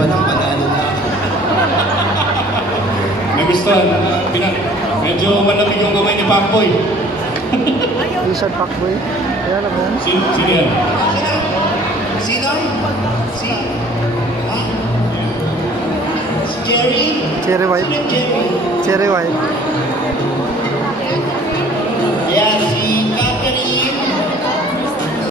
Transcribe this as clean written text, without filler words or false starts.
palang panalo na ako. Nagustuhan. Medyo malamig yung kamay ni Pacboy. Richard Pacboy. Ayan na ba yan? Sino yan? Sino? Si? Ha? Si Jerry? Cherry White. Sino yung Jerry? Cherry White.